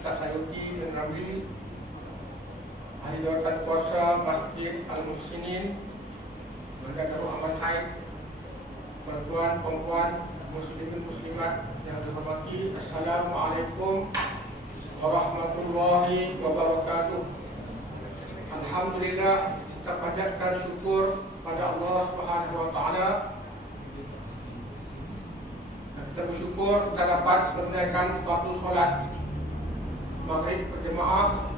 Ustaz Sayuti dan Ramli, ahli jawatan kuasa Masjid Al-Muhsinin, Badan Darul Aman Haid, tuan-tuan, puan-puan, muslimin muslimat yang dihormati, Assalamualaikum warahmatullahi wabarakatuh. Alhamdulillah, kita panjatkan syukur pada Allah Subhanahu wa taala. Kita bersyukur kita dapat menunaikan suatu solat maghrib berjemaah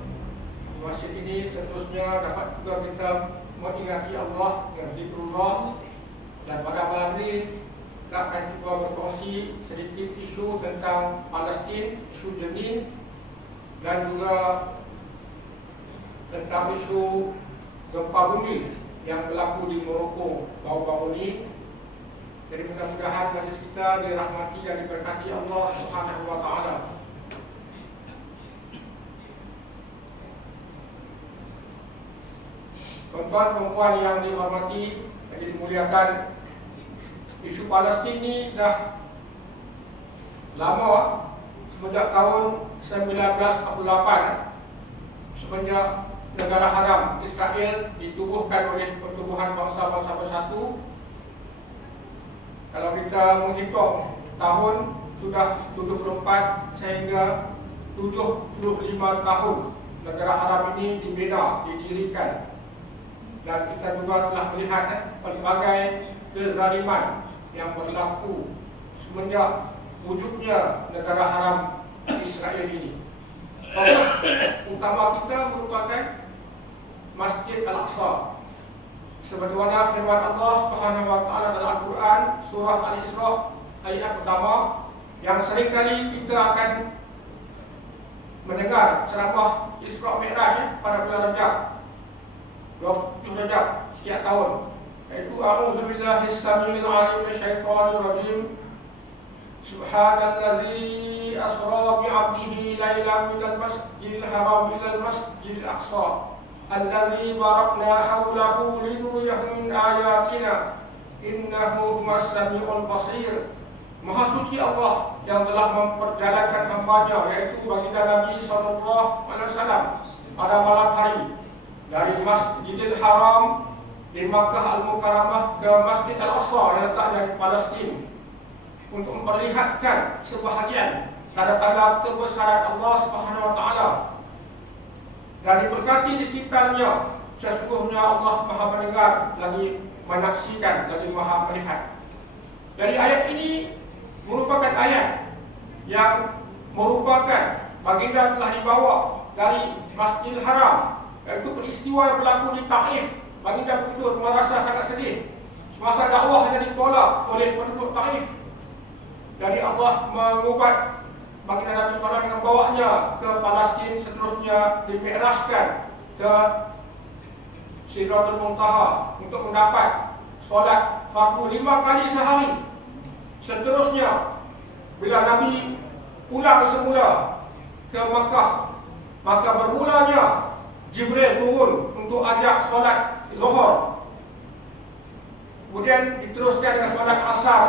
di masjid ini. Seterusnya dapat juga kita mengingati Allah dengan zikrullah. Dan pada malam ini kita akan cuba berkongsi sedikit isu tentang Palestin, isu Jenin, dan juga tentang isu gempa bumi yang berlaku di Morocco baru-baru ini. Jadi mudah-mudahan majlis kita dirahmati dan diberkati Allah Subhanahu wa taala. Tuan-tuan perempuan yang dihormati dan dimuliakan, isu Palestin ini dah lama, semenjak tahun 1948, semenjak negara haram Israel ditubuhkan oleh Pertubuhan Bangsa-Bangsa Bersatu. Kalau kita menghitung tahun, sudah 74 sehingga 75 tahun negara haram ini dibina, didirikan. Dan kita juga telah melihat pelbagai kezaliman yang berlaku semenjak wujudnya negara haram Israel ini. Fokus utama kita merupakan Masjid Al-Aqsa. Sebagaimana firman Allah Subhanahu wa taala dalam Al-Quran surah Al-Isra ayat pertama, yang seringkali kita akan mendengar ceramah Isra Mi'raj pada bulan Rajab, 27 Rajab setiap tahun, yaitu a'udzubillahi samiil 'alim minasyaitonir rajim. Subhanallazi asra bi 'abdihi lailan minal masjidil haram ilal masjidil aqsa alladzi barakna haulahu linuriyahu min ayatina innahu huwas samiul basir. Maha suci Allah yang telah memperjalankan hamba-Nya, yaitu baginda Nabi SAW, pada malam hari dari Masjidil Haram di Makkah Al-Mukarramah ke Masjid Al-Aqsa yang letaknya di Palestin, untuk memperlihatkan sebahagian tanda-tanda kebesaran Allah Subhanahu wa taala. Dan diberkati di sekitarnya, sesungguhnya Allah Maha mendengar, lagi menyaksikan, lagi Maha melihat. Dari ayat ini merupakan ayat yang merupakan baginda telah dibawa dari Masjidil Haram, yaitu peristiwa yang berlaku di Taif. Baginda begitu merasa sangat sedih semasa dakwahnya ditolak oleh penduduk Taif. Jadi Allah mengubat baginda Nabi SAW dengan bawanya ke Palestin, seterusnya dimi'rajkan ke Sidratul Muntaha untuk mendapat solat fardu 5 kali sehari. Seterusnya bila Nabi pulang semula ke Makkah, maka bermulanya Jibril turun untuk ajak solat Zuhur. Kemudian diteruskan dengan solat Asar,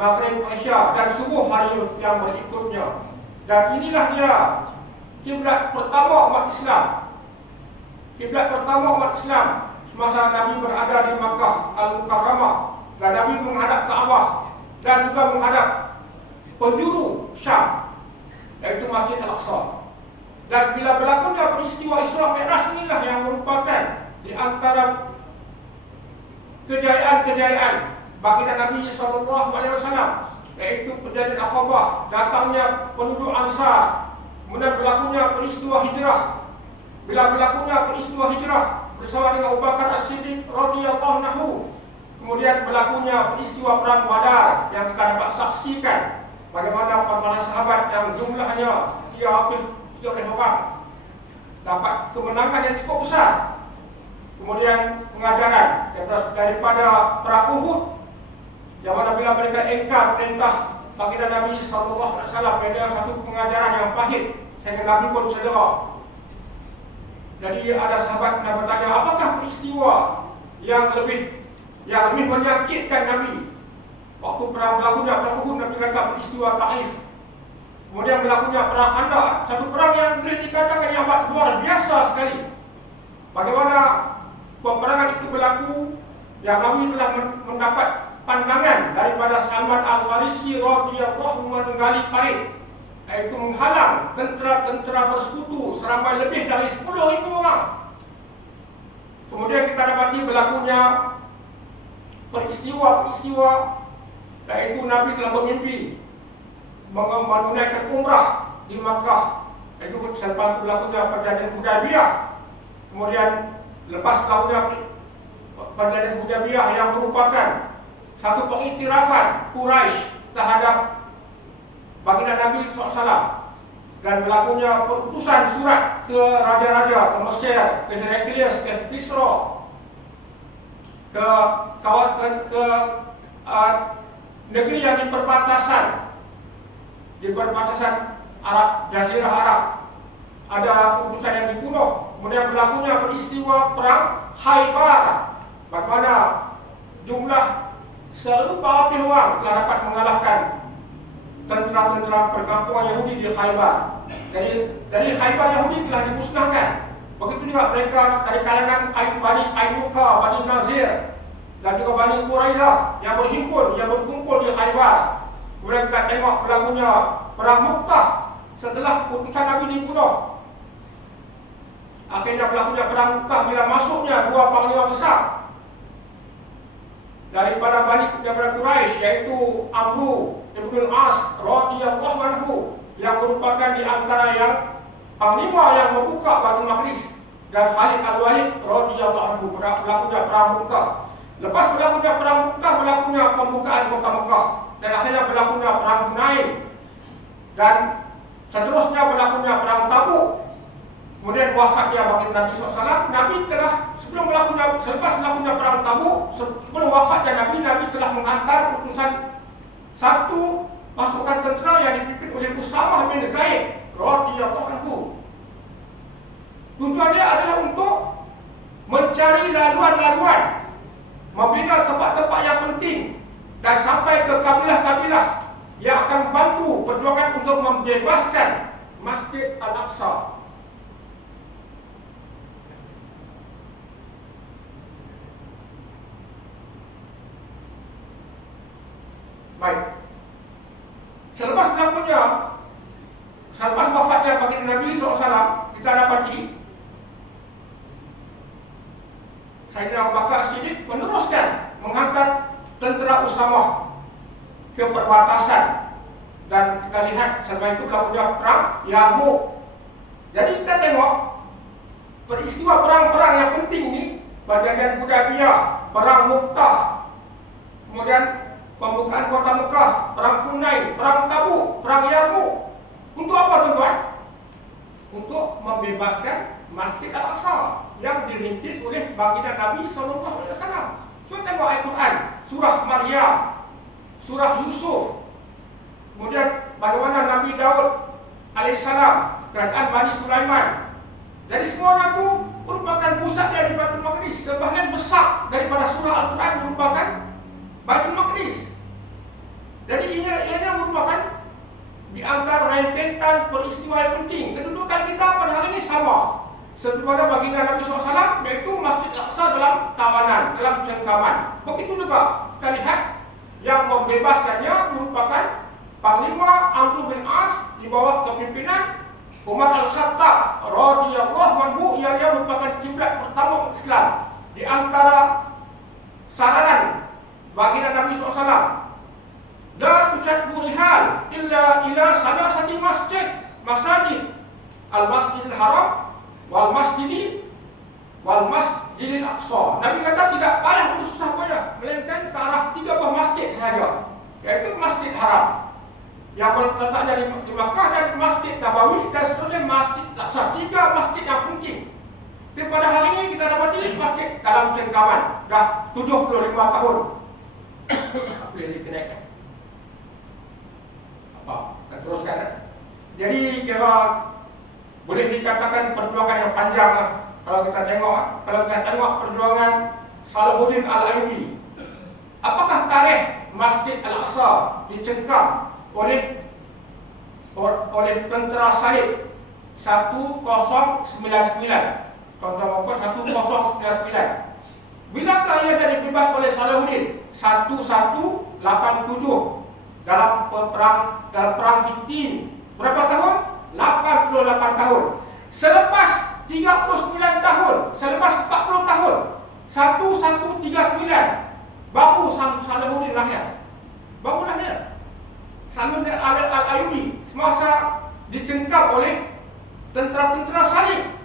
Maghrib, Isya dan subuh hari yang berikutnya. Dan inilah dia kiblat pertama umat Islam. Kiblat pertama umat Islam semasa Nabi berada di Makkah Al-Mukarramah, dan Nabi menghadap Kaabah dan juga menghadap penjuru Syam, yaitu Masjid Al-Aqsa. Dan bila berlakunya peristiwa Isra Mi'raj, inilah yang merupakan di antara kejayaan-kejayaan baginda Nabi SAW, yaitu perjanjian Aqabah, datangnya penduduk Ansar, kemudian berlakunya peristiwa hijrah. Bila berlakunya peristiwa hijrah bersama dengan Abu Bakar As-Siddiq radhiyallahu anhu, kemudian berlakunya peristiwa perang Badar yang kita dapat saksikan bagaimana para sahabat yang jumlahnya 3 orang dapat kemenangan yang cukup besar. Kemudian pengajaran daripada perang Uhud, yang mana bila mereka ingkar perintah baginda Nabi SAW, ada satu pengajaran yang pahit sehingga Nabi pun cedera. Jadi ada sahabat yang bertanya, apakah peristiwa yang lebih menyakitkan Nabi waktu perang berlakunya perang Uhud? Nabi kata peristiwa Taif. Kemudian berlakunya perang Khandaq, satu perang yang boleh dikatakan yang amat luar biasa sekali. Bagaimana peperangan itu berlaku, yang Nabi telah mendapat pandangan daripada Salman Al-Farisi radhiyallahu anhu menggali parit, iaitu menghalang tentera-tentera bersekutu seramai lebih dari 10,000 orang. Kemudian kita dapati berlakunya peristiwa-peristiwa, iaitu Nabi telah bermimpi menunaikan umrah di Makkah, iaitu selepas berlakunya perjanjian Hudaybiyah. Kemudian lepas berlakunya perjanjian Hudaybiyah yang merupakan satu pengiktirafan Quraisy terhadap baginda Nabi SAW, dan berlakunya perutusan surat ke raja-raja, ke Mesir, ke Heraklius, ke Kisra, ke negeri yang di perbatasan Arab, Jazirah Arab, ada utusan yang dibunuh. Kemudian berlakunya peristiwa perang Khaybar, bagaimana jumlah serupa lebih orang telah dapat mengalahkan tentera-tentera perkampungan Yahudi di Khaybar. Dari Khaybar Yahudi telah dimusnahkan. Begitu juga mereka dari kalangan Bani Qainuqa, Bani Nazir, dan juga Bani Quraidah yang berkumpul di Khaybar. Kemudian kita tengok berlakunya perang Mu'tah setelah utusan Nabi dibunuh. Akhirnya berlakunya perang Mu'tah bila masuknya dua panglima besar daripada Quraisy, yaitu Amru ibn As radhiyallahu anhu, yang merupakan di antara yang panglima yang membuka Baitul Maqdis, dan Khalid Al-Walid radhiyallahu anhu. Berlakunya perang Mu'tah. Lepas berlakunya perang Mu'tah, berlakunya pembukaan kota Mekah, dan akhirnya berlakunya perang Hunain, dan seterusnya berlakunya perang Tabuk. Kemudian wafatnya baginda Nabi SAW. Nabi telah selepas berlakunya perang Tabuk, sebelum wafatnya Nabi telah menghantar utusan satu pasukan tentera yang dipimpin oleh Usamah bin Zaid radhiyallahu anhu. Tujuannya adalah untuk mencari laluan-laluan, membina tempat-tempat yang penting, dan sampai ke kabilah-kabilah yang akan membantu perjuangan untuk membebaskan Masjid Al-Aqsa. Baik. Selepas wafatnya baginda Nabi SAW, kita dapati Sayyidina Abu Bakar Siddiq meneruskan menghantar tentera Usamah ke perbatasan, dan kita lihat selepas itu berlakunya perang Yarmouk. Jadi kita tengok peristiwa perang-perang yang penting ini, perjanjian Hudaybiyah, perang Mu'tah, kemudian pembukaan kota Mekah, perang Hunain, perang Tabuk, perang Yarmouk. Untuk apa tuan-tuan? Untuk membebaskan Masjid Al-Aqsa yang dirintis oleh baginda Nabi SAW. Coba tengok ayat Quran, surah Maryam, surah Yusuf, kemudian bagaimana Nabi Daud alaihissalam, kerajaan Bani Sulaiman. Jadi semuanya itu merupakan pusat dari Baitul Maqdis. Sebahagian besar daripada surah Al-Quran merupakan Baitul Maqdis. Jadi ini merupakan di antara rentetan peristiwa yang penting. Kedudukan kita pada hari ini sama seperti pada baginda Nabi SAW, yaitu Masjid Al-Aqsa dalam tawanan, dalam cengkaman. Begitu juga kita lihat yang membebaskannya merupakan Panglima Amr bin As di bawah kepimpinan Umar Al-Khattab radhiyallahu anhu, yang merupakan kiblat pertama Islam. Di antara saranan baginda Nabi SAW, la tushaddu rihal illa ila salasati masajid al-Masjidil Haram wal Masjidil Aqsa. Nabi kata tidak payah bersusah payah, melainkan ke arah 3 buah masjid sahaja, yaitu Masjid Haram yang terletaknya di Makkah, dan Masjid Nabawi, dan seterusnya Masjid Aqsa. 3 masjid yang penting. Tapi pada hari ini kita dapati masjid dalam cengkaman dah 75 tahun. Apa yang dikenakan? Kita teruskan. Jadi kira boleh dikatakan perjuangan yang panjang lah. Kalau kita tengok perjuangan Salahuddin Al-Ayyubi, apakah tarikh Masjid Al-Aqsa dicengkam oleh oleh tentera salib 1099. Tuan-tuan buku 1099. Bilakah ia jadi bebas oleh Salahuddin? 1187 dalam perang Hittin. Berapa tahun? 88 tahun. Selepas 39 tahun, selepas 40 tahun, 1139 baru Salahuddin lahir. Baru lahir Salahuddin Al-Ayyubi semasa dicengkam oleh tentera-tentera salib.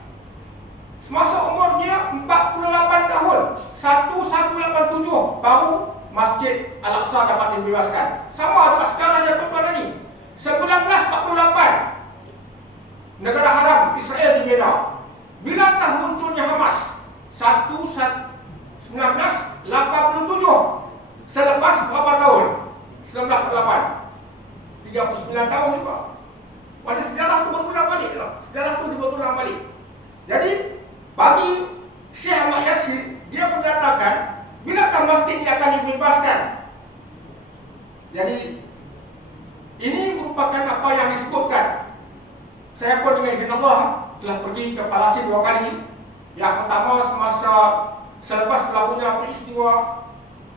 Semasa umur dia 48 tahun, 1187 baru Masjid Al-Aqsa dapat dibebaskan. Sama juga sekarang yang tuan-tuan ni. 1948 negara haram Israel dibina. Bilakah munculnya Hamas? 1987. Selepas berapa tahun? 1948. 39 tahun juga. Pada sejarah itu berulang balik. Sejarah itu berulang balik. Jadi bagi Syekh Ahmad Yasin, dia menyatakan bilakah masjid ini akan dibebaskan. Jadi ini merupakan apa yang disebutkan. Saya pun dengan izin Allah telah pergi ke Palestin 2 kali. Yang pertama semasa selepas berlakunya peristiwa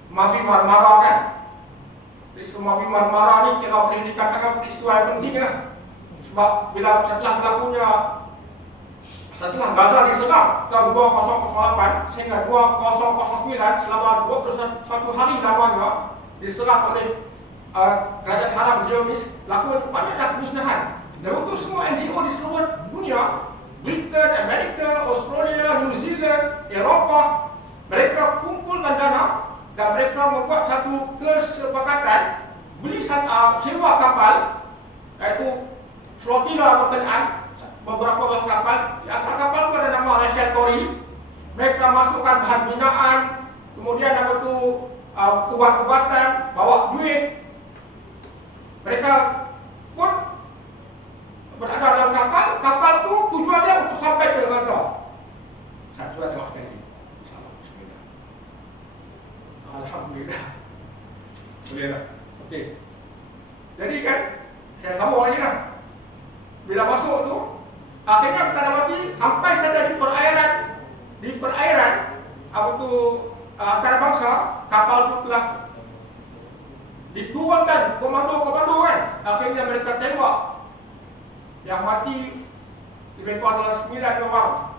Mafi Marmara kan. Peristiwa Mafi Marmara ni kira boleh dikatakan peristiwa yang penting lah. Sebab bila setelah berlakunya, setelah Gaza diserang tahun 2008 sehingga 2009, selama 21 hari lamanya diserang oleh kerajaan haram Zionis, lakukan banyak kemusnahan. Dan untuk semua NGO di seluruh dunia, Britain, Amerika, Australia, New Zealand, Eropah, mereka kumpulkan dana dan mereka membuat satu kesepakatan beli sewa kapal, iaitu flotilla berkenaan, beberapa kapal. Di antara kapal itu ada nama Rachel Corrie. Mereka masukkan bahan binaan, kemudian apa tu ubat-ubatan, bawa duit. Mereka pun berada dalam kapal. Kapal tu tujuannya untuk sampai ke Gaza. Saya cuba tengok sekali. Bismillah. Alhamdulillah. Boleh tak? Okey. Jadi kan, saya sambung lagi lah. Bila masuk tu, akhirnya kita dapati sampai saja di perairan apa tu antarabangsa, kapal tu telah diturunkan komando kan. Akhirnya mereka tembak. Yang mati lebih kurang dalam 9 orang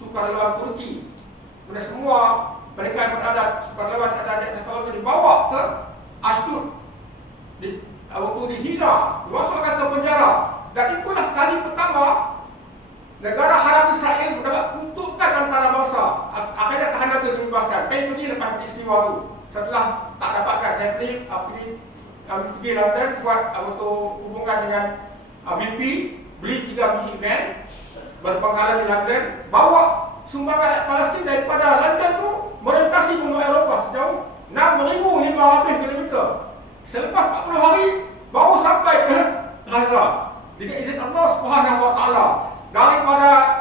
sukarelawan Turki. Kemudian semua mereka yang berada sukarelawan ada di atas kapal itu dibawa ke Ashdod. Waktu dihina, dimasukkan ke penjara. Dan itulah kali pertama negara haram Israel mendapat kutukan antarabangsa. Akhirnya tahanan itu dibebaskan. Saya pergi lepas peristiwa itu. Setelah tak dapatkan, saya pergi London buat hubungan dengan VP, beli 3 biji van, berpengalaman di London, bawa sumbangan Palestin daripada London tu melintasi benua Eropah sejauh 6,500 km. Selepas 40 hari baru sampai ke Gaza. Dengan izin Allah Subhanahu Wa Taala. Daripada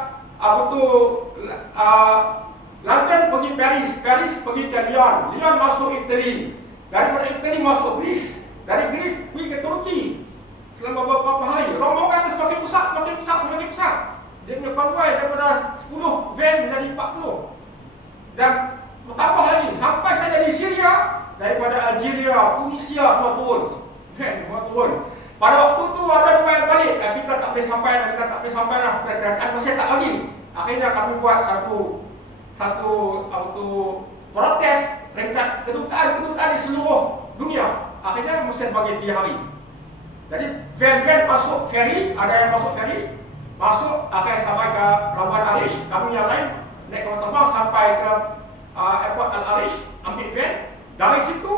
London pergi Paris, Paris pergi ke Lyon, Lyon masuk Italy, daripada Italy masuk Greece, dari Greece pergi ke Turki. Selama beberapa hari, rombongan itu semakin besar. Dia punya konvoi daripada 10 van menjadi 40. Dan bertambah lagi, sampai saja di Syria, daripada Algeria, Tunisia semua turun. Van semua turun. Pada waktu tu ada dua yang balik, kita tak boleh sampai lah, kerajaan Mesir tak lagi. Akhirnya kami buat satu protes dekat kedutaan di seluruh dunia. Akhirnya Mesir bagi 3 hari. Jadi van masuk ferry, ada yang masuk ferry, masuk akan sampai ke Pelabuhan Arish. Kami yang lain naik kapal terbang sampai ke airport Al-Arish, ambil van. Dari situ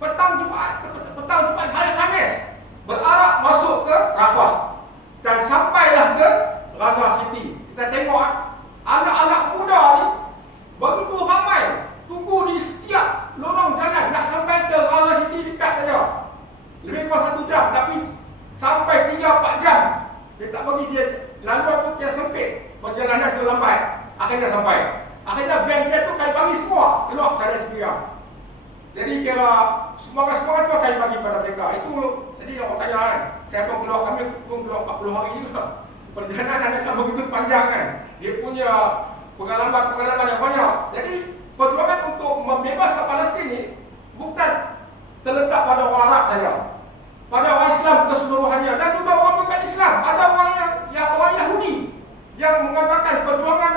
petang Jumaat hari Khamis berarah masuk ke Rafah dan sampailah ke Gaza City. Kita tengok anak-anak muda ni begitu ramai tunggu di setiap lorong jalan nak sampai ke Gaza City, dekat saja. Lebih kurang 1 jam, tapi sampai 3-4 jam. Dia tak bagi dia laluan tu dia sempit, perjalanan tu lambat. Akhirnya sampai. Akhirnya van tu kami bagi semua keluar saya sendiri. Jadi kira semangat-semangat tu akan bagi pada mereka. Itu jadi orang tanya kan, saya pun keluar, kami pun keluar 40 hari juga. Perjalanan tak begitu panjang kan. Dia punya pengalaman yang banyak. Jadi perjuangan untuk membebaskan Palestin ni bukan terletak pada orang Arab saja, pada orang Islam keseluruhannya, dan juga orang bukan Islam. Ada orang yang orang Yahudi yang mengatakan perjuangan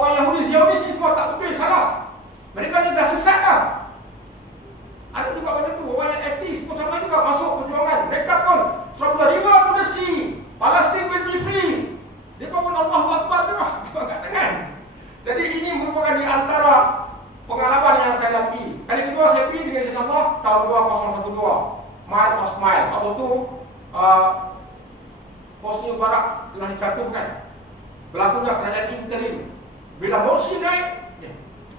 orang Yahudi Zionis ni semua tak betul, salah. Mereka ni dah sesat dah. Ada juga macam tu, orang yang etis pun sama juga masuk perjuangan. Mereka pun from the river to the sea, Palestine will be free. Dia pun Allahu Akbar juga, dia angkat tangan. Jadi ini merupakan di antara pengalaman yang saya lalui. Kali kedua saya pergi dengan Insya Allah tahun 2012, Mile of Smile. Waktu tu Hosni Mubarak telah dijatuhkan, berlakunya kerajaan interim. Bila Morsi naik,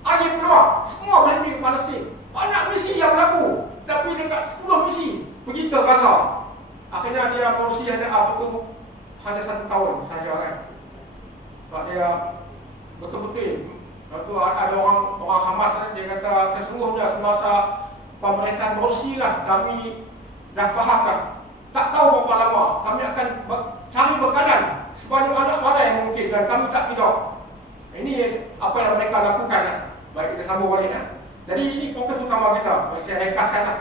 angin keluar, semua berhenti ke Palestin. Banyak misi yang berlaku, tapi dekat 10 misi pergi ke Gaza. Akhirnya dia Morsi hanya hanya 1 tahun saja kan. Sebab dia betul-betul. Lepas tu ada orang Hamas, dia kata sesungguhnya semasa pemerintahan Morsi lah kami dah faham dah. Tak tahu berapa lama kami akan cari bekalan sebanyak mana yang mungkin, dan kami tak tidur. Ini apa yang mereka lakukan. Baik, kita sambung balik. Jadi ini fokus utama kita. Bagi saya ringkaskan lah.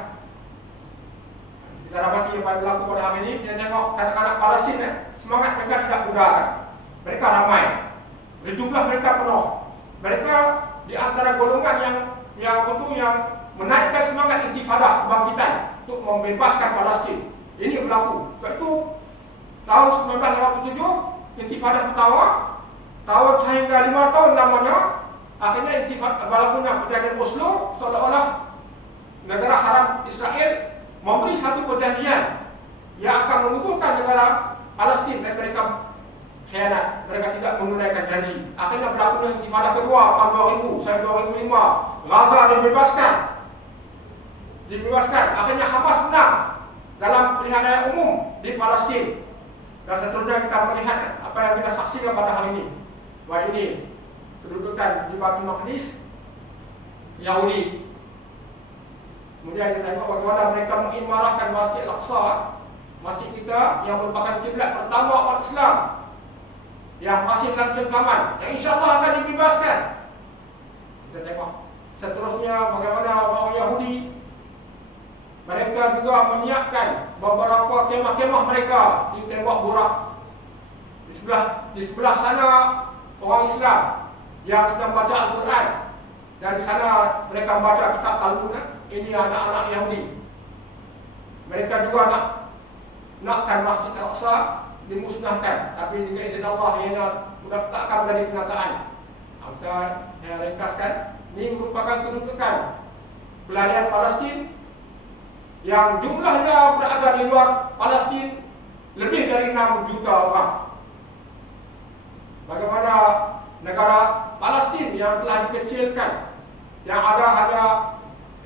Kita dapati yang berlaku pada hari ini. Kita tengok kanak-kanak Palestin, semangat mereka tidak pudar. Mereka ramai, berjumlah mereka penuh. Mereka di antara golongan yang menaikkan semangat intifadah kebangkitan untuk membebaskan Palestin. Ini berlaku. Sebab itu tahun 1987 intifadah pertama, tahun sehingga 5 tahun lamanya, akhirnya intifadah berlakunya perjanjian Oslo, seolah-olah negara haram Israel memberi satu perjanjian yang akan mengukuhkan negara Palestin, dan mereka khianat, mereka tidak menunaikan janji. Akhirnya berlakunya intifadah kedua tahun 2000 sampai 2005, Gaza dibebaskan. Akhirnya Hamas menang dalam pilihan raya umum di Palestin. Dan seterusnya kita melihat apa yang kita saksikan pada hari ini. Wah, ini kedudukan di Baitul Maqdis Yahudi. Kemudian kita tengok bagaimana mereka mengimarahkan Masjid Al-Aqsa, masjid kita yang merupakan kiblat pertama umat Islam, yang masih dalam cengkaman, yang insya-Allah akan dibebaskan. Kita tengok seterusnya bagaimana orang Yahudi, mereka juga menyiapkan beberapa kemah-kemah mereka di tembok Burak. Di sebelah sana orang Islam yang sedang baca Al-Quran, dan di sana mereka baca kitab Talmud. Ini anak-anak Yahudi. Mereka juga nakkan Masjid Al-Aqsa dimusnahkan, tapi dengan izin Allah ianya tak akan menjadi kenyataan. Maka saya ringkaskan, ini merupakan kedudukan pelarian Palestin yang jumlahnya berada di luar Palestin lebih dari 6 juta orang. Bagaimana negara Palestin yang telah dikecilkan, yang ada hanya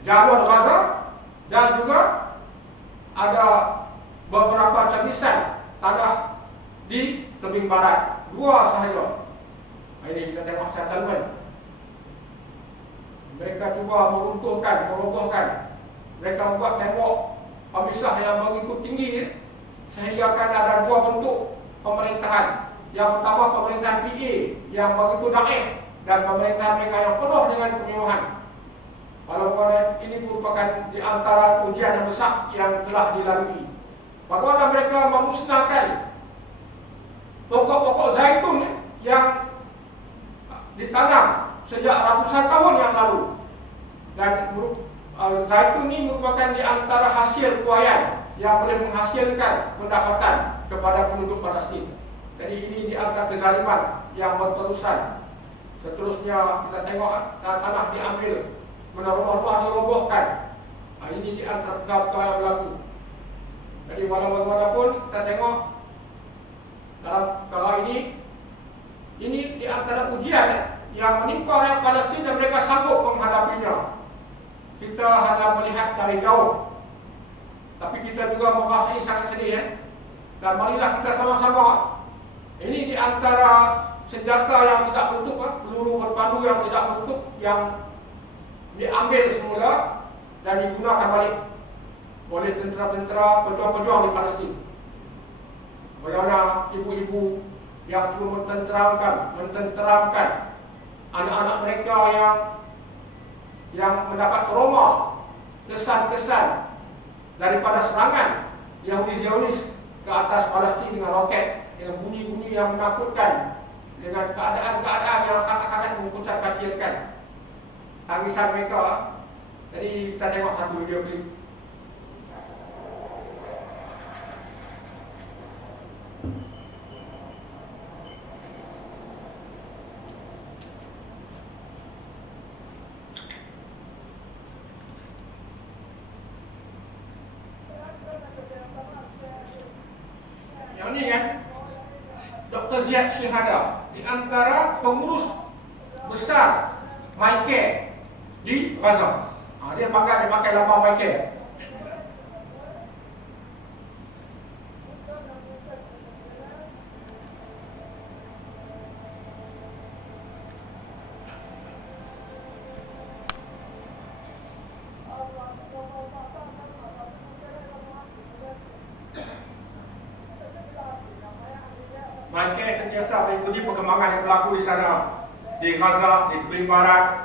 jalur Gaza, dan juga ada beberapa cabisan tanah di tebing barat, 2 sahaja. Ini kita tengok settlement. Mereka cuba meruntuhkan, merobohkan. Mereka membuat tembok pemisah yang begitu tinggi, sehingga akan ada 2 bentuk pemerintahan. Yang pertama pemerintahan PA yang begitu daif, dan pemerintahan mereka yang penuh dengan kemewahan. Walaupun ini merupakan di antara ujian yang besar yang telah dilalui. Bagaimana mereka memusnahkan pokok-pokok zaitun yang ditanam sejak ratusan tahun yang lalu. Dan zaitun ini merupakan di antara hasil buayan yang boleh menghasilkan pendapatan kepada penduduk Palestin. Jadi ini di antara kezaliman yang berterusan. Seterusnya kita tengok tanah diambil, rumah-rumah dirobohkan. Ini di antara perkara yang berlaku. Jadi bagaimanapun kita tengok dalam perkara ini di antara ujian yang menimpa rakyat Palestin, dan mereka sanggup menghadapinya. Kita hanya melihat dari jauh, tapi kita juga merasai sangat sedih. Dan marilah kita sama-sama, ini di antara senjata yang tidak menutup, peluru berpadu yang tidak menutup, yang diambil semula dan digunakan balik oleh tentera-tentera pejuang-pejuang di Palestin. Bagaimana ibu-ibu yang cuma mententeramkan anak-anak mereka yang mendapat trauma, kesan-kesan daripada serangan Yahudi Zionis ke atas Palestin dengan roket, dengan bunyi-bunyi yang menakutkan, dengan keadaan-keadaan yang sangat-sangat mengkucak-kacilkan tangisan mereka. Jadi kita tengok satu video klip. Yang ni kan Dr. Ziad Syihada di antara pengurus besar MyCare di Gaza. Dia pakai lambang MyCare. MyCare sentiasa mengikuti perkembangan yang berlaku di sana, di Gaza, di tepi barat.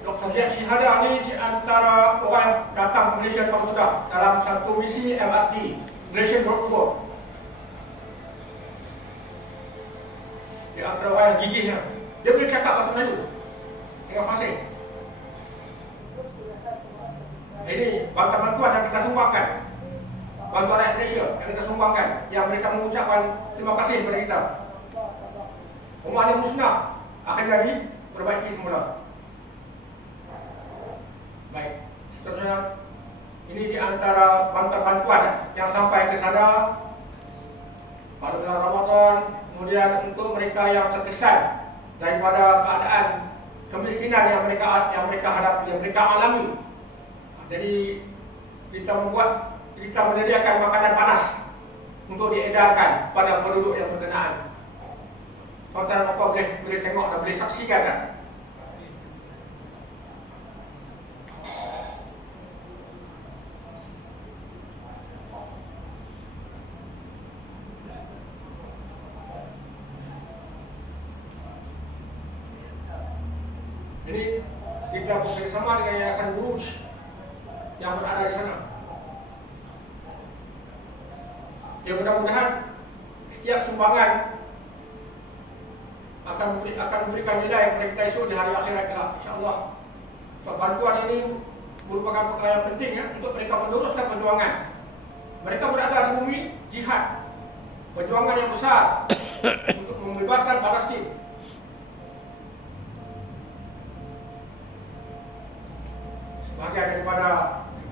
Dr. Ziad Syihada ni di antara orang yang datang ke Malaysia tahun sudah dalam satu misi MRT, Malaysian Road Tour. Di antara orang yang gigihnya. Dia boleh cakap bahasa Melayu dengan fasih. Ini bantuan yang kita sumbangkan, bantuan rakyat Malaysia yang kita sumbangkan, yang mereka mengucapkan terima kasih kepada kita. Rumahnya musnah akan jadi perbaiki semula. Baik, seterusnya ini di antara bantuan-bantuan yang sampai ke sana pada bulan Ramadan. Kemudian untuk mereka yang terkesan daripada keadaan kemiskinan yang mereka hadapi, yang mereka alami. Jadi kita menyediakan makanan panas untuk diedarkan pada penduduk yang berkenaan. Tuan-tuan apa boleh tengok dan boleh saksikan kan? Jadi kita bekerjasama dengan Yayasan Buruj yang berada di sana. Ya, mudah-mudahan setiap sumbangan akan memberikan nilai kepada kita esok di hari akhirat kelak, insya-Allah. So, bantuan ini merupakan perkara yang penting ya, untuk mereka meneruskan perjuangan. Mereka berada di bumi jihad, perjuangan yang besar untuk membebaskan Palestin. Sebahagian daripada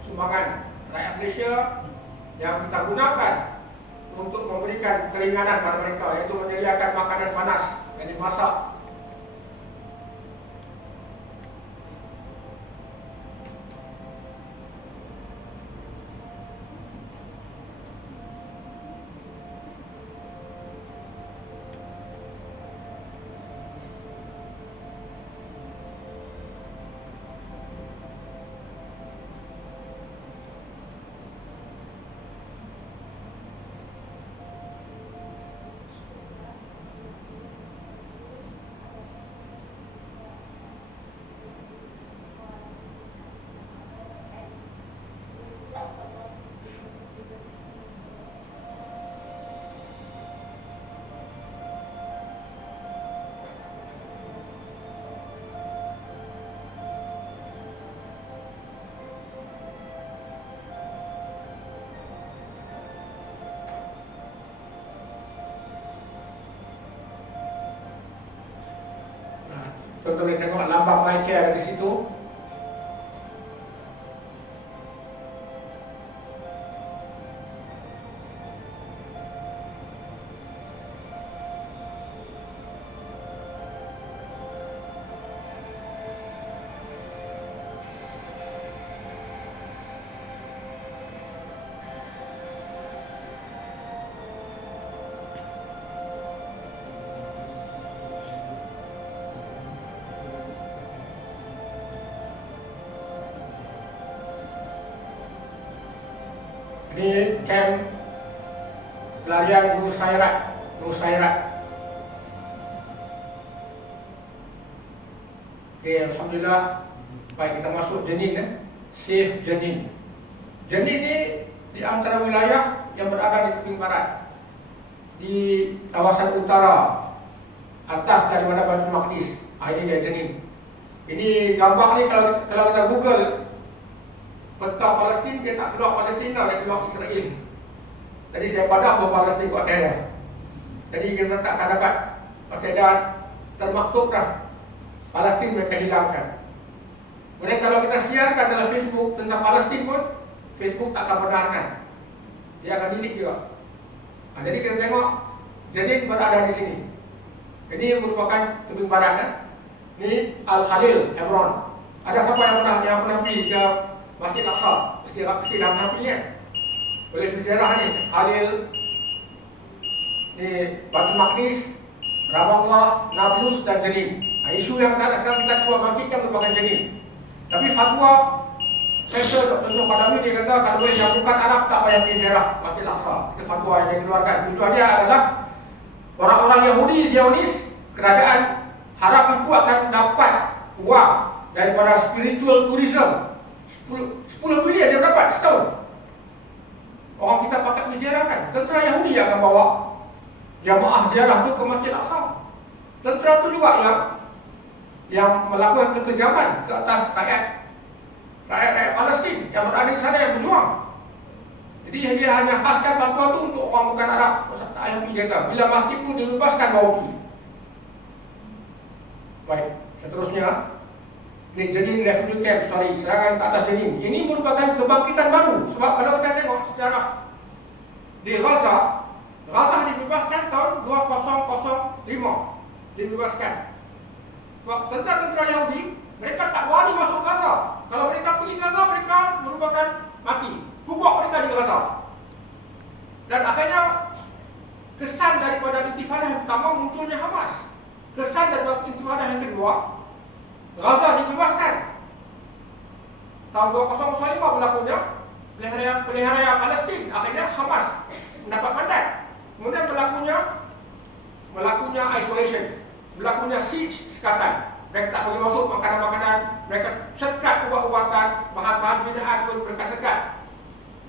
sumbangan rakyat Malaysia yang kita gunakan untuk memberikan keringanan pada mereka, iaitu menyediakan makanan panas yang dimasak. Tuan-tuan boleh tengok lambang Michael ada di situ. Ini camp pelarian Nusairat. Okay, Alhamdulillah. Baik, kita masuk Jenin. Safe Jenin. Jenin ni di antara wilayah yang berada di tepi barat, di kawasan utara atas daripada Baitul Maqdis. Ini dia Jenin. Ini gambar ni kalau kita Google peta Palestin, dia tak keluar Palestina, dia keluar Israel. Jadi saya padam bahawa Palestin buat kaya. Jadi kita tak akan dapat pasal dah termaktub dah Palestin mereka hilangkan. Kemudian kalau kita siarkan dalam Facebook tentang Palestin pun, Facebook tak akan benarkan. Dia akan delete juga. Jadi kita tengok Jenin berada di sini. Ini merupakan tepi barat kan? Ini Al-Khalil, Hebron. Ada siapa yang pernah pergi ke Masjid Al-Aqsa? Mesti dah pernah pergi kan? Boleh berziarah ni Khalil, ni Baitul Maqdis, Ramallah, Nablus dan Jenin. Isu yang sekarang kita cuba bangkitkan merupakan Jenin. Tapi fatwa Profesor Dr. Yusuf Padawi dia kata kalau boleh bukan Arab tak payah pergi ziarah Masjid Al-Aqsa. Itu fatwa yang dikeluarkan. Tujuannya adalah orang-orang Yahudi Zionis, kerajaan harap itu akan dapat wang daripada spiritual tourism. 10 bilion dia dapat setahun. Orang kita pakat menziarahkan. Tentera Yahudi yang akan bawa jamaah ziarah itu ke Masjid Al-Aqsa. Tentera itu juga yang melakukan kekejaman ke atas rakyat Palestin yang berada di sana yang berjuang. Jadi dia hanya khaskan fatwa itu untuk orang bukan Arab. Tak payah pergi kata. Bila masjid itu dilepaskan bawa pergi. Baik, seterusnya ini Jenin Refugee Camp story, serangan ke atas Jenin. Ini merupakan kebangkitan baru. Sebab kalau kita tengok sejarah di Gaza dibebaskan tahun 2005. Dibebaskan. Sebab tentera-tentera Yahudi, mereka tak berani masuk Gaza. Kalau mereka pergi Gaza, mereka merupakan mati. Kubur mereka di Gaza. Dan akhirnya kesan daripada intifadah yang pertama munculnya Hamas. Kesan daripada intifadah yang kedua, Gaza dibebaskan. Tahun 2005 berlakunya pelihara Palestin. Akhirnya Hamas mendapat mandat. Kemudian berlakunya isolation, berlakunya siege, sekatan. Mereka tak boleh masuk makanan-makanan, mereka sekat ubat-ubatan, bahan-bahan binaan pun mereka sekat.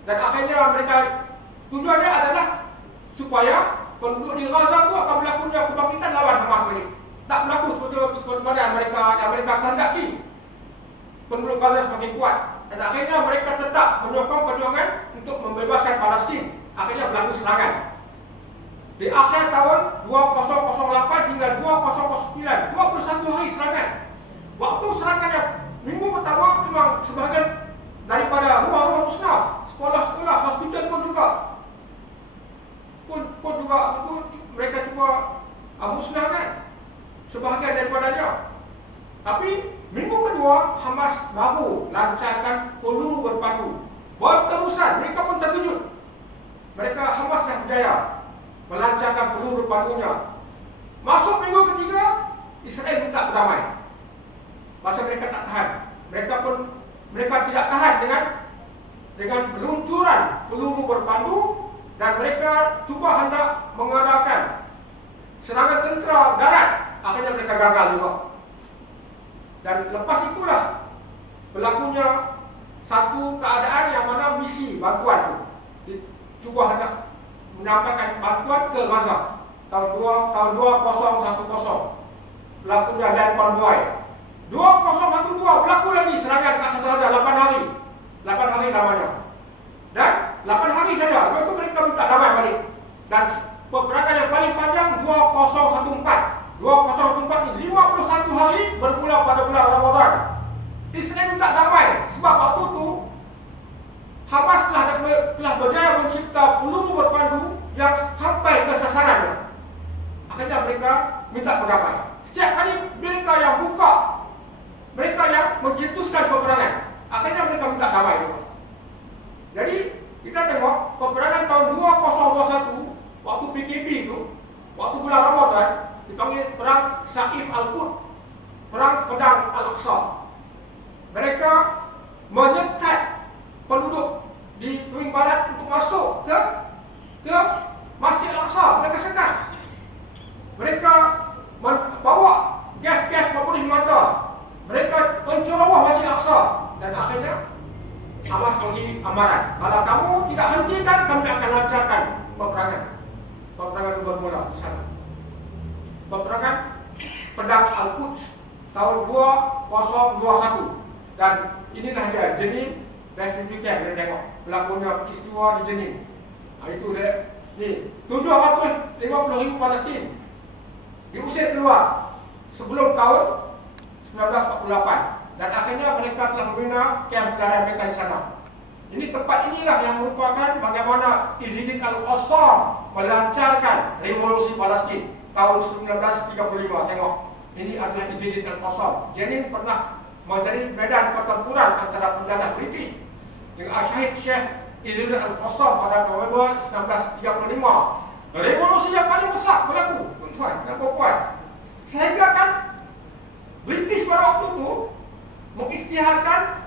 Dan akhirnya mereka tujuannya adalah supaya penduduk di Gaza itu akan berlakunya kebangkitan lawan Hamas balik. Tak berlaku seperti mana mereka kehendaki. Penduduk Gaza semakin kuat. Dan akhirnya mereka tetap menyokong perjuangan untuk membebaskan Palestin. Akhirnya berlaku serangan. Di akhir tahun 2008 hingga 2009, 21 hari serangan. Waktu serangannya minggu pertama memang sebahagian daripada rumah-rumah musnah, sekolah-sekolah, hospital pun juga mereka cuba musnahkan sebahagian daripadanya. Tapi minggu kedua Hamas baru lancarkan peluru berpandu. Berterusan, mereka pun terkejut. Hamas dah berjaya melancarkan peluru berpandunya. Masuk minggu ketiga, Israel minta berdamai. Masa mereka tak tahan. Mereka tidak tahan dengan peluncuran peluru berpandu, dan mereka cuba hendak mengadakan serangan tentera darat. Akhirnya mereka gagal juga. Dan lepas itulah berlakunya satu keadaan yang mana misi bantuan itu cuba hendak menyampaikan bantuan ke Gaza tahun 2010. Berlakunya land convoy. 2012 berlaku lagi serangan ke atas Gaza 8 hari. 8 hari lamanya. Dan 8 hari saja, lepas itu mereka minta damai balik. Dan peperangan yang paling panjang 2014. 2014 ini 51 hari berbulan telah berjaya mencipta peluru berpandu yang sampai ke sasarannya. Akhirnya mereka minta berdamai. Setiap kali mereka yang buka, mereka yang mencetuskan peperangan, akhirnya mereka minta damai juga. Jadi kita tengok peperangan tahun 2021 waktu PKP itu, waktu bulan Ramadan, dipanggil perang Saif Al-Quds, perang pedang Al-Aqsa. Mereka menyekat penduduk di Tepi Barat untuk masuk ke Masjid Al-Aqsa. Mereka sekat. Mereka bawa gas-gas pembunuh mata. Mereka mencerowah Masjid Al-Aqsa. Dan akhirnya Hamas bagi amaran, kalau kamu tidak hentikan, kami akan lancarkan peperangan. Peperangan itu bermula di sana. Peperangan pedang Al-Quds tahun 2021. Dan inilah dia Jenin refugee camp. Kita tengok berlakunya peristiwa di Jenin. Itu dia. Ni 750,000 Palestin diusir keluar sebelum tahun 1948. Dan akhirnya mereka telah membina kamp pelarian mereka di sana. Ini tempat inilah yang merupakan bagaimana Izzuddin Al-Qassam melancarkan revolusi Palestin tahun 1935. Tengok, ini adalah Izzuddin Al-Qassam. Jenin pernah menjadi medan pertempuran antara penjajah British dengan Syahid Syekh Izzuddin Al-Qassam pada November 1935. Revolusi yang paling besar berlaku, tuan-tuan dan puan-puan. Sehingga kan British pada waktu itu mengisytiharkan,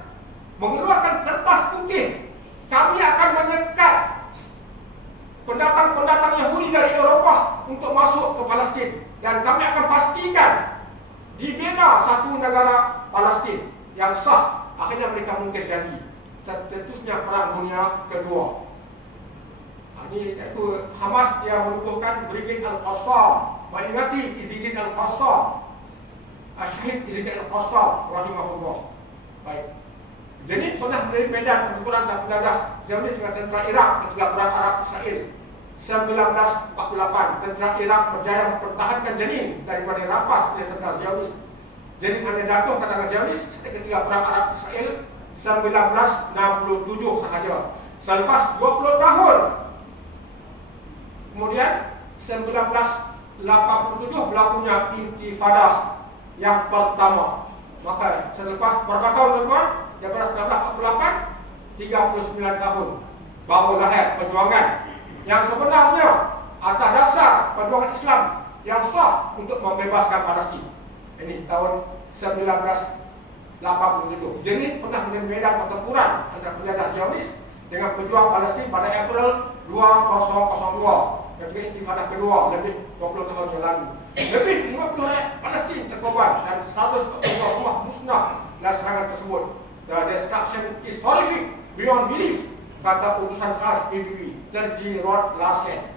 mengeluarkan kertas putih, kami akan menyekat pendatang-pendatang Yahudi dari Eropah untuk masuk ke Palestin, dan kami akan pastikan dibina satu negara Palestin yang sah. Akhirnya mereka mungkin jadi tercetusnya Perang Dunia Kedua. Ini itu Hamas yang menubuhkan Brigade Al-Qassam, mengingati Izzuddin Al-Qassam, Syahid Izzuddin Al-Qassam rahimahullah. Baik. Jadi pernah menjadi medan pertempuran dan penjajah Zionis dengan tentera Iraq ketika Perang Arab Israel 1948. Tentera Iraq berjaya mempertahankan Jenin daripada dirampas oleh tentera Zionis. Jenin hanya jatuh ke tangan Zionis ketika Perang Arab Israel 1967 sahaja. Selepas 20 tahun kemudian 1987 berlakunya Intifadah yang pertama. Maka selepas berapa tahun tuan-tuan? Daripada 1948, 39 tahun baru lahir perjuangan yang sebenarnya atas dasar perjuangan Islam yang sah untuk membebaskan Palestin. Ini tahun 1987. Jenin pernah menjadi medan pertempuran antara penjajah Zionis dengan pejuang Palestin pada April 2002 ketika Intifadah kedua lebih 20 tahun yang lalu. Lebih 50 rakyat Palestin terkorban dan 140 rumah musnah dalam serangan tersebut. The destruction is horrific beyond belief, kata utusan khas PBB Terji Rod Larsen.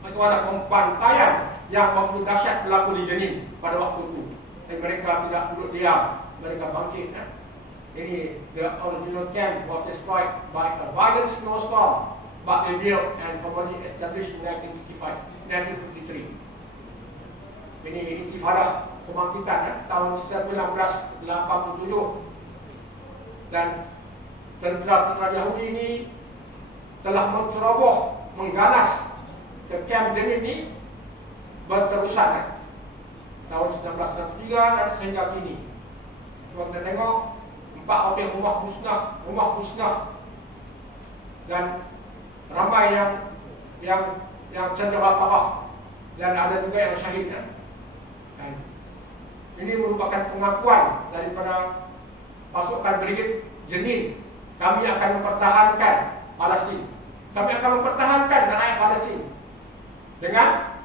Itu ada pembantaian yang begitu dahsyat berlaku di Jenin pada waktu itu. Dan mereka tidak duduk diam, mereka bangkit. Ini the original camp was destroyed by a violent snowstorm, but rebuilt and formally established in 1953. Ini Intifadah kebangkitan tahun 1987. Dan tentera-tentera Yahudi ini telah menceroboh, mengganas ke kamp Jenin ini berterusan tahun 1993 dan sehingga kini. Coba kita tengok 4 hotel rumah musnah dan ramai yang cedera parah dan ada juga yang syahid. Dan ini merupakan pengakuan daripada pasukan Brigade Jenin. Kami akan mempertahankan Palestin. Kami akan mempertahankan rakyat Palestin dengan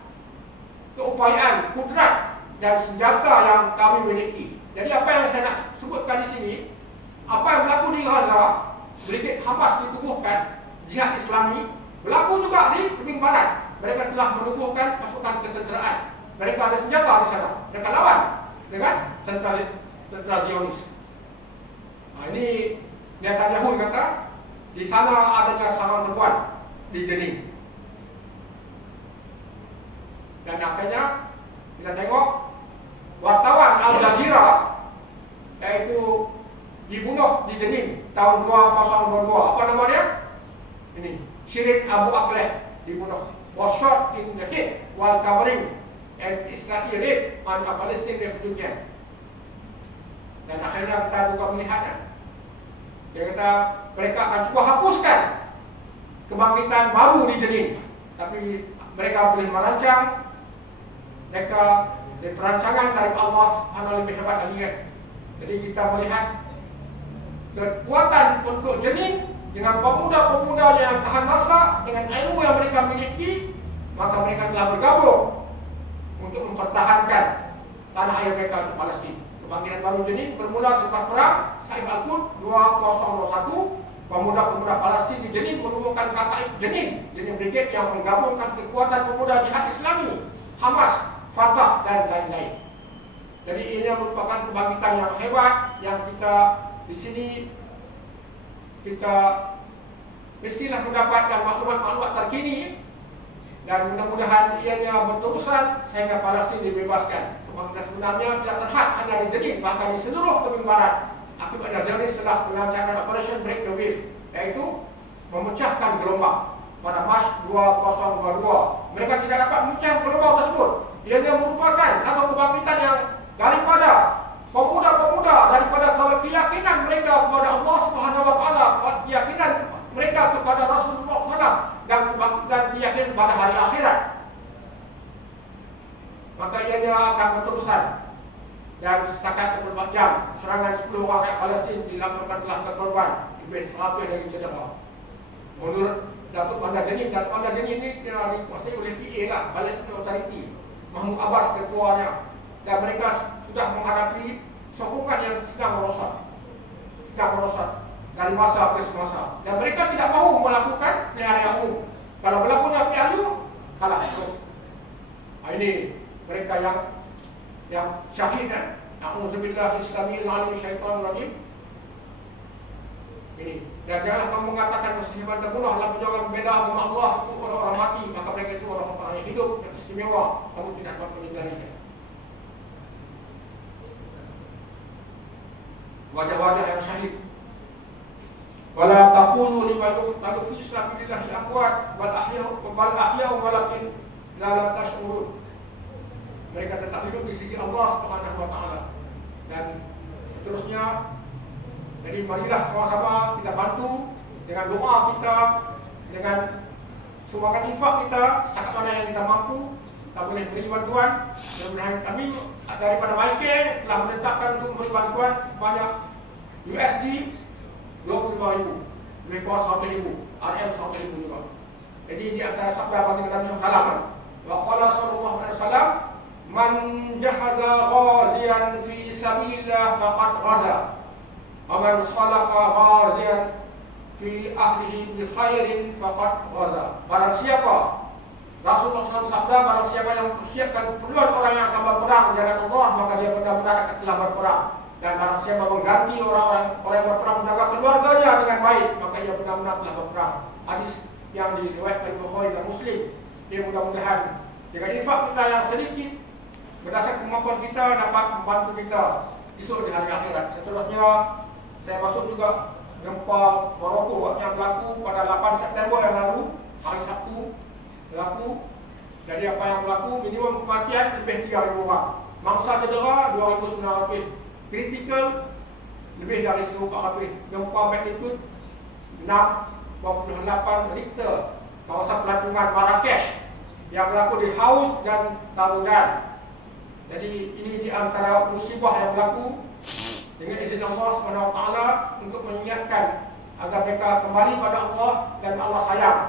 keupayaan, kudrat dan senjata yang kami miliki. Jadi apa yang saya nak sebutkan di sini, apa yang berlaku di Gaza, Brigade Hamas ditubuhkan, Jihad Islami berlaku juga di Tepi Barat. Mereka telah menubuhkan pasukan ketenteraan. Mereka ada senjata di sana. Mereka lawan dengan tentera Zionis. Ini Netanyahu kata di sana adanya sarang terkuat di Jenin. Dan akhirnya kita tengok wartawan Al Jazeera yaitu dibunuh di Jenin tahun 2022. Apa nama dia? Ini Shirin Abu Akleh dibunuh, was shot in the head while covering an Israeli raid on a Palestinian refugee camp. Dan akhirnya kita juga melihatnya. Dia kata mereka akan cuba hapuskan kebangkitan baru di Jenin, tapi mereka boleh merancang. Mereka dan perancangan dari Allah Subhanahu lebih hebat lagi kan. Jadi kita melihat kekuatan untuk Jenin dengan pemuda-pemuda yang tahan masa dengan ilmu yang mereka miliki, maka mereka telah bergabung untuk mempertahankan tanah air mereka untuk Palestin. Kebangkitan baru Jenin bermula selepas perang Saif Al-Quds 2021. Pemuda-pemuda Palestin di Jenin menemukan kata Jenin Brigade yang menggabungkan kekuatan pemuda jihad Islami, Hamas, Fatah dan lain-lain. Jadi ini merupakan kebangkitan yang hebat yang kita di sini kita mestilah mendapatkan maklumat-maklumat terkini dan mudah-mudahan ianya berterusan sehingga Palestin dibebaskan. Kebangkitan sebenarnya tidak terhad hanya di Jenin, bahkan di seluruh tepi barat. Akibatnya Zionis telah melancarkan Operation Break the Wave, yaitu memecahkan gelombang pada Mac 2022. Mereka tidak dapat memecah gelombang tersebut. Ia merupakan satu kebangkitan yang daripada pemuda-pemuda, daripada keyakinan mereka kepada Allah Subhanahu wa taala, keyakinan mereka kepada Rasulullah SAW dan keyakinan pada hari akhirat. Maka ianya akan berterusan. Dan setakat 24 jam, serangan 10 orang rakyat Palestin dilaporkan telah terkorban, lebih 100 dari cedera. Menurut Datuk Bandar Jenin ini dikuasai oleh PA lah, Palestine Authority, Mahmud Abbas ketuanya. Dan mereka sudah menghadapi sokongan yang sedang merosot dari masa ke semasa. Dan mereka tidak mahu melakukan pelihara umum. Kalau berlakunya PLU, kalah. Ini mereka yang syahid kan. A'udzubillahi samiil alim syaitanir rajim. Ini. Dan janganlah kamu mengatakan musliman terbunuh dalam perjuangan membela agama Allah itu orang-orang mati, maka mereka itu orang-orang yang hidup yang istimewa. Kamu tidak dapat menghindarinya. Wajah-wajah yang syahid. Wala taqulu liman yuqtalu fi sabilillahi amwat bal ahya'u walakin la tash'urun. Mereka tetap hidup di sisi Allah Subhanahu wa taala. Dan seterusnya, jadi marilah sama-sama kita bantu dengan doa kita, dengan sumbangan infak kita, setakat mana yang kita mampu. Kita boleh beri bantuan. Mudah-mudahan kami daripada Maike telah menetapkan untuk memberi bantuan sebanyak USD 25,000, lebih kurang 100,000, RM 100,000 juga. Jadi di antara sabda baginda Nabi SAW, wa qala sallallahu alaihi wasallam, man jahaza ghaziyan fi sabilillah faqad ghaza wa man khalafa ghaziyan fi ahlihi bi khairin faqad ghaza. Barang siapa, Rasulullah SAW sabda, barang siapa yang mempersiapkan keperluan orang yang akan berperang di jalan Allah, maka dia benar-benar telah berperang. Dan barang siapa mengganti orang yang berperang menjaga keluarganya dengan baik, maka ia benar-benar telah berperang. Hadis yang diriwayatkan Bukhari dan Muslim. Dia mudah-mudahan dengan infak kita yang sedikit, berdasarkan kemampuan kita, dapat membantu kita esok di hari akhirat. Seterusnya, saya masuk juga gempa Morocco yang berlaku pada 8 September yang lalu, hari Sabtu berlaku. Jadi apa yang berlaku, minimum kematian lebih 3,000 orang, mangsa cedera 2,900, kritikal lebih dari 1,400. Gempa magnitude 6,8 Richter, kawasan pelancongan Marrakesh yang berlaku di Haus dan Tarudan. Jadi ini di antara musibah yang berlaku dengan izin Allah SWT untuk mengingatkan agar mereka kembali pada Allah dan Allah sayang.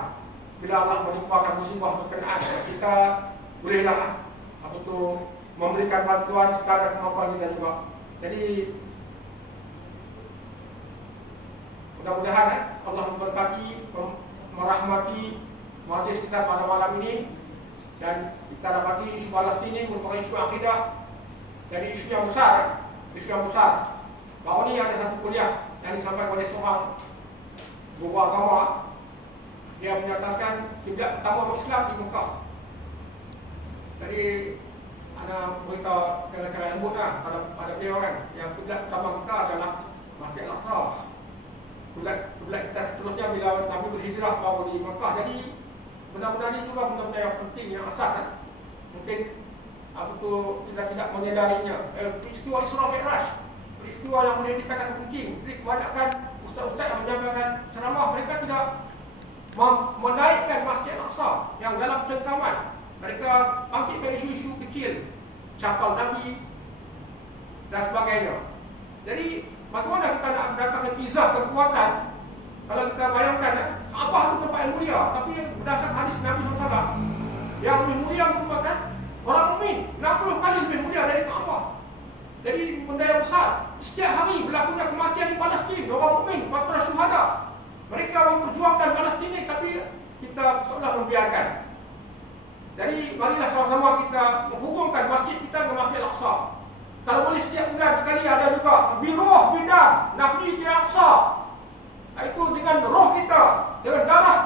Bila Allah menimpakan musibah berkenaan, kita bolehlah memberikan bantuan sekadar kemampuan kita juga. Jadi mudah-mudahan Allah memberkati, merahmati majlis kita pada malam ini. Dan kita dapati isu Palestin ini merupakan isu akidah. Jadi isu yang besar, Bahawa ini ada satu kuliah yang disampaikan oleh seorang guru agama. Dia menyatakan kiblat utama Islam di Mekah. Jadi ada berita dengan cara lembut pada beliau kan, yang kiblat utama kita adalah Masjid Al-Aqsa. Bulan kita seterusnya bila Nabi berhijrah baru di Makkah. Jadi benda-benda ini juga benda-benda yang penting, yang asas kan. Mungkin kita tidak menyedarinya. Peristiwa Isra Mi'raj, peristiwa yang boleh dikatakan penting. Jadi kebanyakan ustaz-ustaz yang menyampaikan ceramah, mereka tidak menaikkan Masjid Al-Aqsa yang dalam cengkaman. Mereka bangkitkan isu-isu kecil, capal Nabi dan sebagainya. Jadi bagaimana kita nak mendatangkan izah kekuatan? Kalau kita bayangkan, Kaabah itu tempat yang mulia, tapi berdasarkan hadis Nabi SAW, yang lebih mulia merupakan orang mukmin 60 kali lebih mulia dari Kaabah. Jadi benda yang besar. Setiap hari berlakunya kematian di Palestin, orang mukmin, para syuhada. Mereka memperjuangkan Palestin ini, tapi kita seolah membiarkan. Jadi marilah sama-sama kita menghubungkan masjid kita dengan Masjid Al-Aqsa. Kalau boleh setiap bulan sekali ada juga biruh bidam nafri di Al-Aqsa. Itu dengan roh kita, dengan darah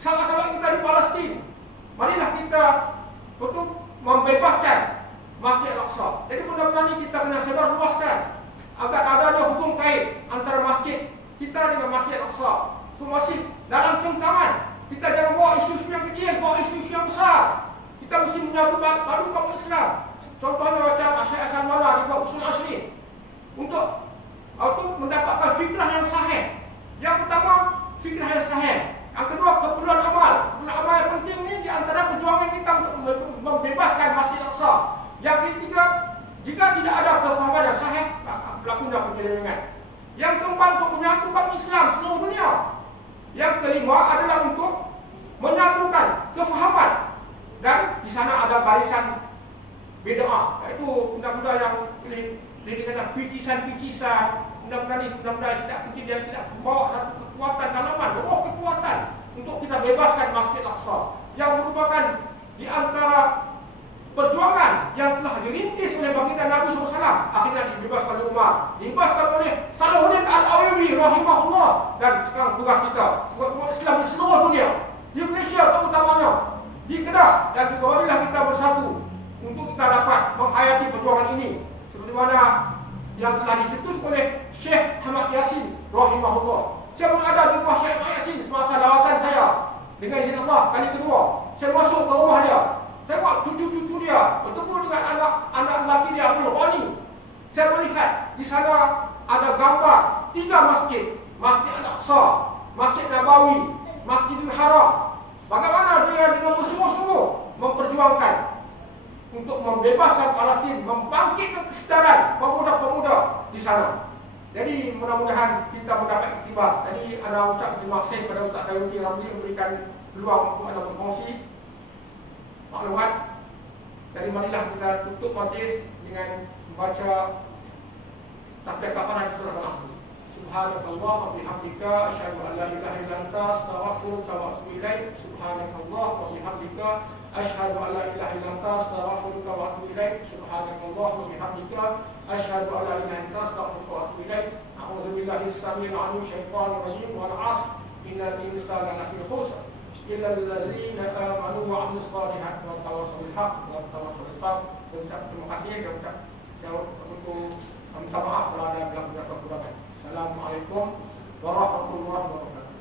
sahabat-sahabat kita di Palestin. Marilah kita untuk membebaskan Masjid Al-Aqsa. Jadi benda-benda ini kita kena sebar luaskan agar adanya hubung kait antara masjid kita dengan Masjid Al-Aqsa. So masih dalam cengkaman. Kita jangan bawa isu-isu yang kecil, bawa isu-isu yang besar. Kita mesti menyatu padu kaum Islam. Contohnya macam Syekh Al-Mala di bab usul asli untuk mendapatkan fikrah yang sahih. Yang pertama, fikrah yang sahih. Yang kedua, keperluan amal. Keperluan amal yang penting ni di antara perjuangan kita untuk membebaskan Masjid Al-Aqsa. Yang ketiga, jika tidak ada kefahaman yang sahih, berlakunya penyelewengan. Yang keempat, untuk menyatukan Islam seluruh dunia. Yang kelima adalah untuk menyatukan kefahaman. Dan di sana ada barisan bid'ah, iaitu benda-benda yang boleh dikatakan picisan-picisan, benda-benda ni, benda-benda yang tidak penting, dia tidak membawa satu kekuatan dalaman, roh kekuatan untuk kita bebaskan Masjid Al-Aqsa yang merupakan di antara perjuangan yang telah dirintis oleh baginda Nabi SAW, akhirnya dibebaskan oleh Umar, dibebaskan oleh Salahuddin Al-Ayyubi rahimahullah, dan sekarang tugas kita sebagai umat Islam di seluruh dunia, di Malaysia terutamanya, di Kedah, dan juga marilah kita bersatu untuk kita dapat menghayati perjuangan ini seperti mana yang telah dicetus oleh Syekh Ahmad Yasin rahimahullah. Saya pun ada di rumah Syekh Ahmad Yasin semasa lawatan saya. Dengan izin Allah, kali kedua saya masuk ke rumah dia, tengok cucu-cucu dia bertemu dengan anak lelaki dia Abdul Ghani. Saya melihat di sana ada gambar 3 masjid, Masjid Al-Aqsa, Masjid Nabawi, Masjidil Haram. Bagaimana dia dengan bersungguh-sungguh memperjuangkan untuk membebaskan Palestin, membangkitkan kesedaran pemuda-pemuda di sana. Jadi mudah-mudahan kita mendapat iktibar. Jadi anda ucap terima kasih kepada Ustaz Sayuti Ramli memberikan peluang untuk anda berkongsi maklumat. Dari marilah kita tutup majlis dengan membaca tasbih kafarat surah Al-Asr. Subhanakallah wa bihamdika asyhadu an la ilaha illa anta astaghfiruka wa atubu ilaik. Subhanakallah wa bihamdika asyhadu an la ilaha illa anta astaghfiruka wa atubu ilaik. Subhanakallah wa bihamdika asyhadu an la ilaha illa anta astaghfiruka wa atubu ilaik. A'udzu billahi as-sami'il 'alim syaitanir rajim. Wal 'ashr innal insana lafi khusr illa allazina amanu wa 'amilus shalihati wa tawassaw bil haqq wa tawassaw bis sabr. Terima kasih dan ucap untuk minta maaf kalau ada yang berlaku kekurangan. Assalamualaikum warahmatullahi wabarakatuh.